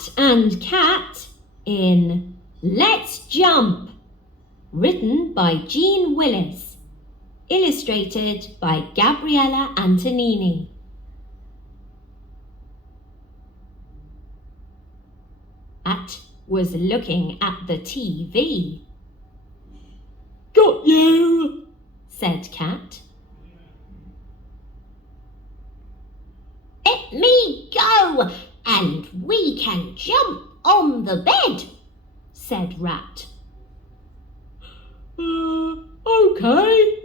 Rat and Cat in Let's Jump, written by Jean Willis, illustrated by Gabriella Antonini. Cat was looking at the TV. "Got you," said Cat. "Let me go and we can jump on the bed," said Rat. Okay,"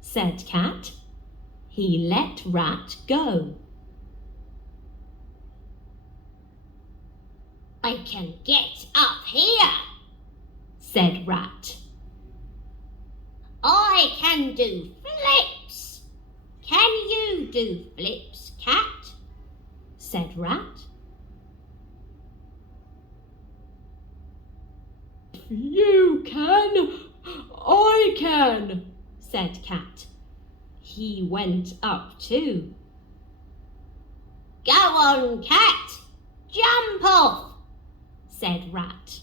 said Cat. He let Rat go. "I can get up here," said Rat. "I can do flips. Can you do flips, Cat?" said Rat. "You can, I can," said Cat. He went up too. "Go on, Cat, jump off," said Rat.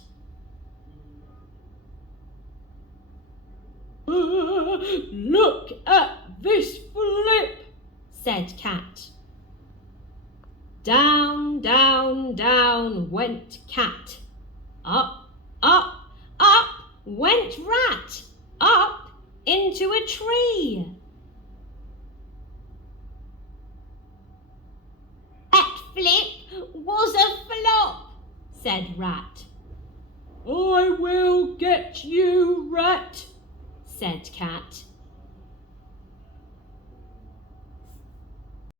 "Look at this flip," said Cat. Down, down, down went Cat. Up, up, up went Rat, up into a tree. "That flip was a flop," said Rat. "I will get you, Rat," said Cat.